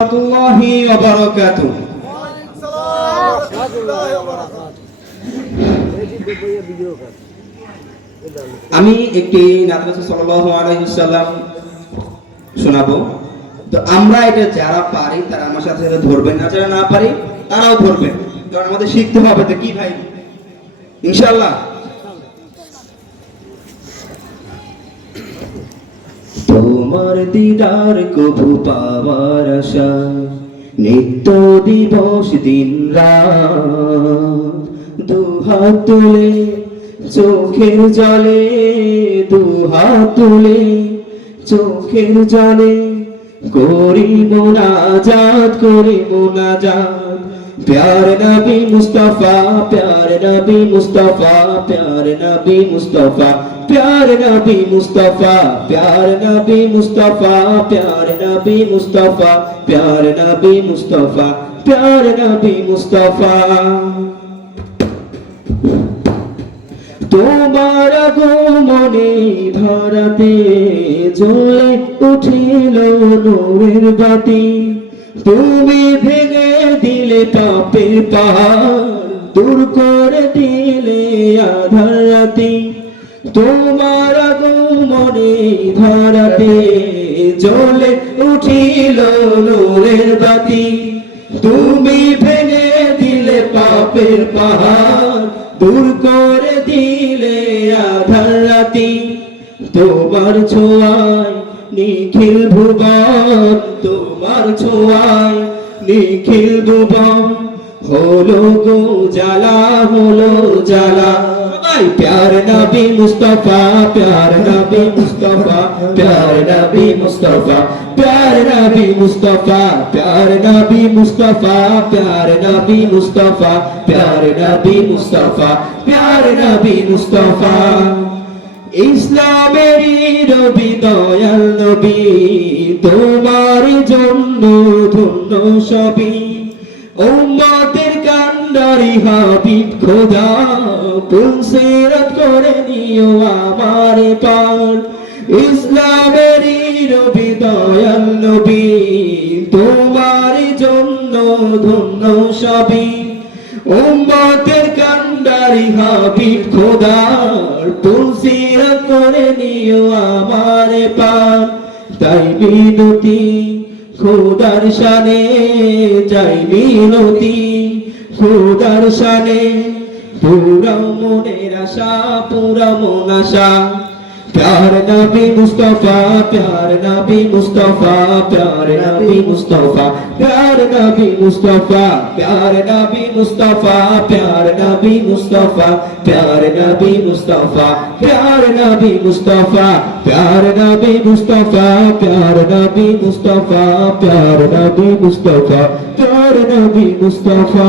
warahmatullahi wabarakatuh. আমি একটি নাত রাসূল সাল্লাল্লাহু আলাইহি ওয়াসাল্লাম শোনাবো। তো আমরা এটা যারা পারি তারা আমার সাথে সাথে ধরবেন, না যারা না পারি তারাও ধরবেন, কারণ আমাদের শিখতে হবে। তো কি ভাই, ইনশাআল্লাহ। তোমার দিদার কবু পাওয়ার আশা, নিত্য দিবস দিন রাত, দুহাত তুলে চোখের জলে, দুহাত তুলে চোখের জলে করি মোনাজাত, করি মোনাজাত। प्यार नबी मुस्तफा, प्यार नबी मुस्तफा, प्यार नबी मुस्तफा, प्यार नबी मुस्तफा, प्यार नबी मुस्तफा, प्यार नबी मुस्तफा, प्यार नबी मुस्तफा, प्यार नबी मुस्तफा। তোমার আগমনে ধরাতে জ্বলে উঠিল নূরের বাতি, তুমি ভেঙে দিলে পাপের পাহাড়, দূর করে দিলে আঁধার রাতি। তোমার আগমনে ধরাতে জ্বলে উঠিল নূরের বাতি, তুমি ভেঙে দিলে পাপের পাহাড়, দূর করে দিলে আঁধার রাতি। তোমার ছোঁয়ায় নিখিল ভুবন, তোমার ছোঁয়ায় নিখিল ভুবন হলো গো জ্বালা, হলো জ্বালা। प्यार नबी मुस्तफा, प्यार नबी मुस्तफा, प्यार नबी मुस्तफा, प्यार नबी मुस्तफा, प्यार नबी मुस्तफा, प्यार नबी मुस्तफा, प्यार नबी मुस्तफा, प्यार नबी मुस्तफा। ইসলামেরই নবী দয়াল নবী, তোমার জন্য ধন্য সবই। উম্মতের কান্ডারি হাবিব খোদা, পুলসিরাত করে নিও আমার পার। ইসলামেরই নবী দয়াল নবী, তোমার জন্য ধন্য সবই। উম্মতের কান্ডারি হাবিব খোদার, পুলসিরাত করে নিও আমার পার। তাই মিনতি খোদার শানে, যাই মিনতি খোদার শানে, পুরা মনের আশা, পুরা মন আশা। प्यार नबी मुस्तफा, प्यार नबी मुस्तफा, प्यार नबी मुस्तफा, प्यार नबी मुस्तफा, प्यार नबी मुस्तफा, प्यार नबी मुस्तफा, प्यार नबी मुस्तफा, प्यार नबी मुस्तफा, प्यार नबी मुस्तफा, प्यार नबी मुस्तफा, प्यार नबी मुस्तफा, प्यार नबी मुस्तफा।